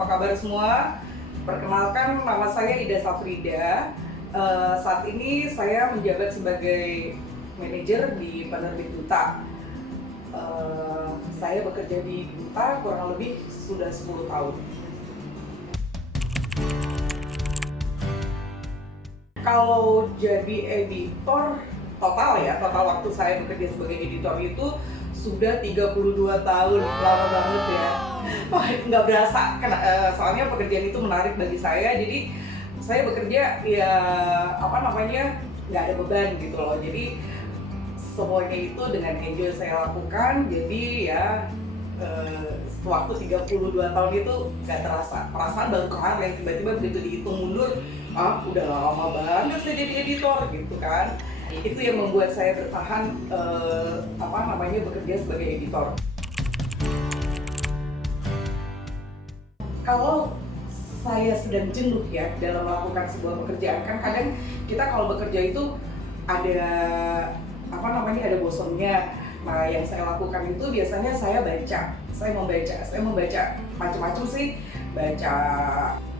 apa kabar semua? Perkenalkan, nama saya Ida Safrida. Saat ini saya menjabat sebagai manajer di penerbit Duta. Saya bekerja di Duta kurang lebih sudah 10 tahun. Kalau jadi editor, total waktu saya bekerja sebagai editor itu sudah 32 tahun, lama banget ya. Wah, nggak berasa, soalnya pekerjaan itu menarik bagi saya, jadi saya bekerja ya nggak ada beban gitu loh. Jadi semuanya itu dengan enjoy saya lakukan, jadi ya waktu 32 tahun itu nggak terasa, perasaan baru kemarin tiba-tiba begitu dihitung mundur, udah lama banget saya jadi editor gitu kan. Itu yang membuat saya bertahan bekerja sebagai editor. Kalau saya sedang jenuh ya dalam melakukan sebuah pekerjaan, kan kadang kita kalau bekerja itu ada ada bosannya. Nah, yang saya lakukan itu biasanya saya membaca macam-macam sih, baca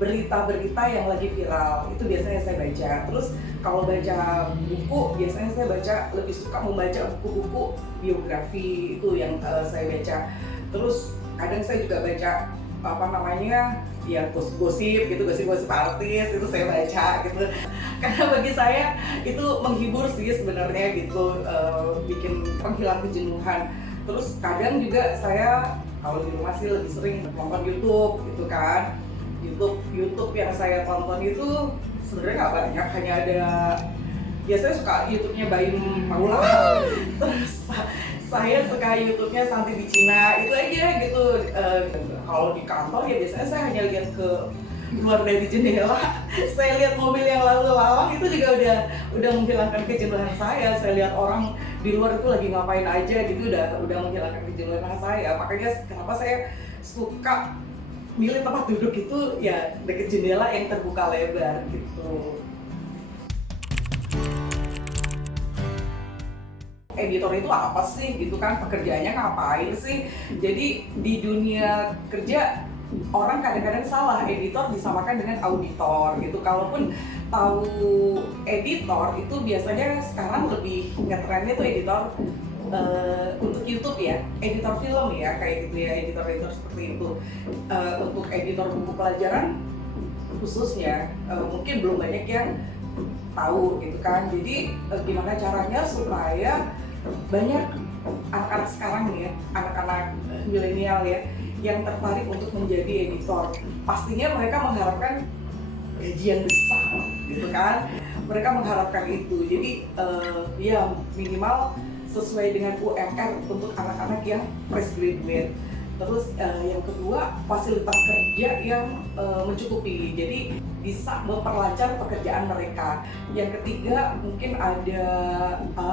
berita-berita yang lagi viral, itu biasanya saya baca. Terus kalau baca buku, biasanya saya lebih suka membaca buku-buku biografi, itu yang saya baca. Terus kadang saya juga baca gosip artis, itu saya baca gitu. Karena bagi saya itu menghibur sih sebenarnya gitu, bikin penghilang kejenuhan. Terus kadang juga saya kalau di rumah sih lebih sering nonton YouTube gitu kan. YouTube yang saya tonton itu sebenarnya nggak banyak, hanya ada, ya saya suka YouTube-nya Baim Paula. Terus saya suka YouTube-nya Santi di Cina, itu aja gitu. Kalau di kantor ya biasanya saya hanya lihat ke luar dari jendela, saya lihat mobil yang lalu lalang, itu juga udah menghilangkan kejenuhan saya. Saya lihat orang di luar itu lagi ngapain aja gitu, udah menghilangkan kejenuhan saya. Makanya kenapa saya suka milih tempat duduk itu ya dekat jendela yang terbuka lebar gitu. Editor itu apa sih gitu kan, pekerjaannya ngapain sih? Jadi di dunia kerja orang kadang-kadang salah editor disamakan dengan auditor gitu. Kalaupun tahu editor itu biasanya sekarang lebih ngetrennya tuh editor untuk YouTube ya, editor film ya, kayak gitu ya, editor seperti itu. Untuk editor buku pelajaran khususnya mungkin belum banyak yang tahu gitu kan. Jadi gimana caranya supaya banyak anak-anak sekarang nih ya, anak-anak milenial ya, yang tertarik untuk menjadi editor. Pastinya mereka mengharapkan gaji yang besar gitu kan, mereka mengharapkan itu. Jadi ya minimal sesuai dengan UMR untuk anak-anak yang fresh graduate. Terus yang kedua, fasilitas kerja yang mencukupi, jadi bisa memperlancar pekerjaan mereka. Yang ketiga, mungkin ada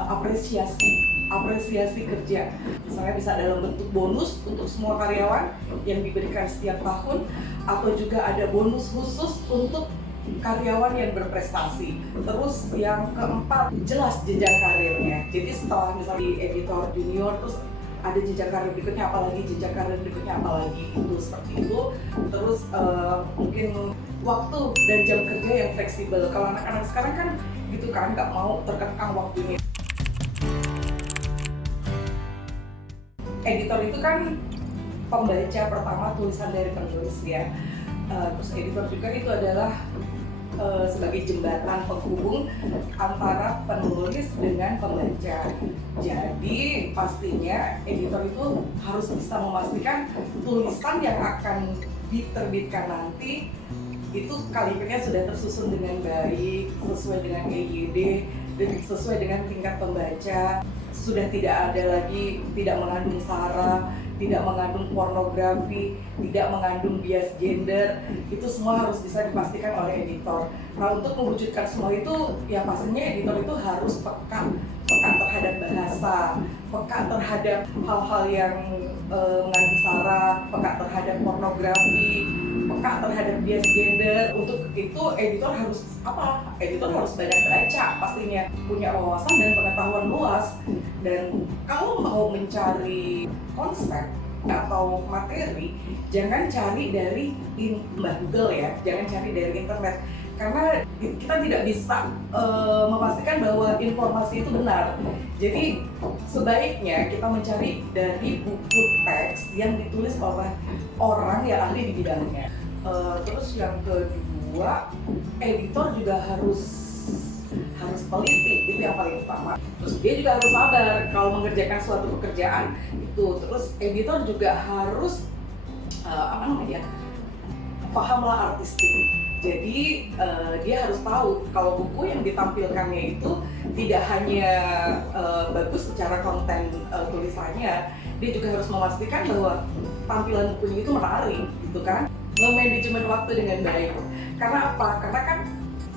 apresiasi kerja, misalnya bisa dalam bentuk bonus untuk semua karyawan yang diberikan setiap tahun, atau juga ada bonus khusus untuk karyawan yang berprestasi. Terus yang keempat, jelas jenjang karirnya. Jadi setelah misalnya di editor junior, terus ada jenjang karir berikutnya apalagi, itu seperti itu. Terus mungkin waktu dan jam kerja yang fleksibel. Kalau anak-anak sekarang kan gitu kan, nggak mau terkekang waktunya. Editor itu kan pembaca pertama tulisan dari penulis ya. Terus editor juga itu adalah sebagai jembatan penghubung antara penulis dengan pembaca. Jadi pastinya editor itu harus bisa memastikan tulisan yang akan diterbitkan nanti itu kalimatnya sudah tersusun dengan baik, sesuai dengan EYD, dan sesuai dengan tingkat pembaca. Sudah tidak ada lagi, tidak mengandung sara, tidak mengandung pornografi, tidak mengandung bias gender. Itu semua harus bisa dipastikan oleh editor. Nah, untuk mewujudkan semua itu, ya pastinya editor itu harus peka terhadap bahasa, peka terhadap hal-hal yang mengandung sara, peka terhadap pornografi, peka terhadap bias gender. Untuk itu editor harus Editor harus banyak baca, pastinya punya wawasan dan pengetahuan luas. Dan kalau mau mencari konsep atau materi, jangan cari dari Mbak Google ya, jangan cari dari internet, karena kita tidak bisa memastikan bahwa informasi itu benar. Jadi sebaiknya kita mencari dari buku teks yang ditulis oleh orang yang ahli di bidangnya. Terus yang kedua, editor juga harus teliti, itu yang paling utama. Terus dia juga harus sabar kalau mengerjakan suatu pekerjaan itu. Terus editor juga harus pahamlah artistik. Jadi dia harus tahu kalau buku yang ditampilkannya itu tidak hanya bagus secara konten tulisannya, dia juga harus memastikan bahwa tampilan bukunya itu menarik, gitu kan? Nge-manajemen waktu dengan baik. Karena apa? Karena kan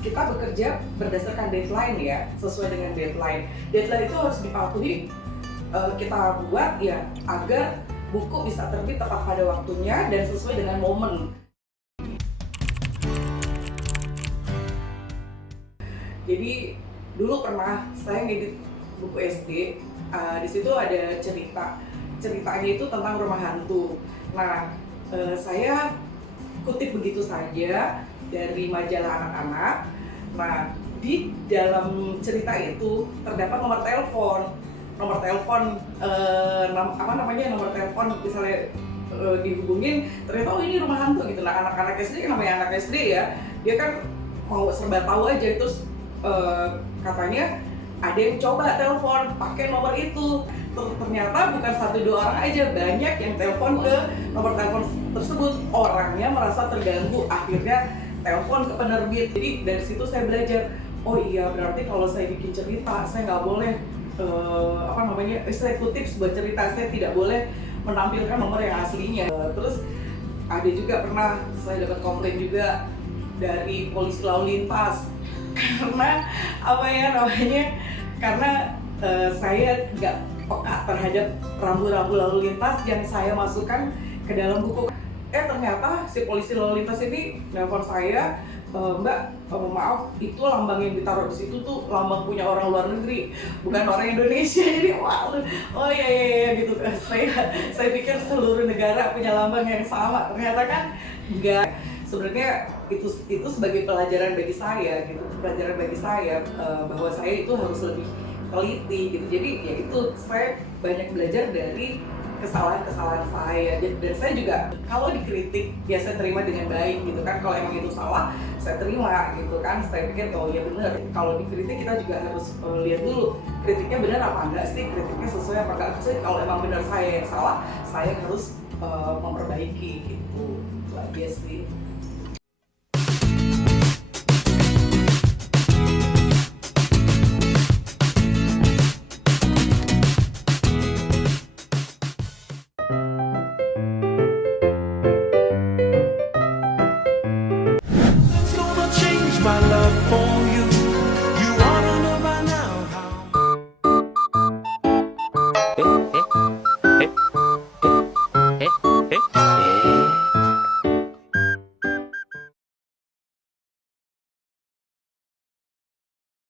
kita bekerja berdasarkan deadline ya, sesuai dengan deadline. Deadline itu harus dipatuhi, kita buat ya agar buku bisa terbit tepat pada waktunya dan sesuai dengan momen. Jadi dulu pernah saya ngedit buku SD, di situ ada ceritanya itu tentang rumah hantu. Nah, saya kutip begitu saja dari majalah anak-anak. Nah, di dalam cerita itu terdapat nomor telepon nomor telepon misalnya dihubungin, ternyata oh ini rumah hantu gitu. Nah, anak-anak SD kan namanya anak SD ya, dia kan mau serba tahu aja. Terus katanya ada yang coba telepon pakai nomor itu, ternyata bukan 1-2 orang aja, banyak yang telepon ke nomor telepon tersebut. Orangnya merasa terganggu, akhirnya telepon ke penerbit. Jadi dari situ saya belajar, oh iya berarti kalau saya bikin cerita saya nggak boleh saya kutip sebuah cerita, saya tidak boleh menampilkan nomor yang aslinya. Terus ada juga pernah saya dapat komplain juga dari polisi lalu lintas karena saya nggak peka terhadap rambu-rambu lalu lintas yang saya masukkan ke dalam buku. Ternyata si polisi lalu lintas ini nelpon saya, Mbak, maaf, itu lambang yang ditaruh di situ tuh lambang punya orang luar negeri, bukan orang Indonesia. Jadi oh iya gitu. Saya pikir seluruh negara punya lambang yang sama, ternyata kan enggak. Sebenarnya itu sebagai pelajaran bagi saya gitu, bahwa saya itu harus lebih teliti gitu. Jadi ya itu, saya banyak belajar dari kesalahan saya, dan saya juga kalau dikritik ya saya terima dengan baik gitu kan. Kalau emang itu salah saya terima gitu kan. Saya pikir oh ya benar, kalau dikritik kita juga harus lihat dulu kritiknya benar apa enggak sih, kritiknya sesuai apa enggak sih. Kalau emang benar saya yang salah, saya harus memperbaiki gitu. Itu aja sih.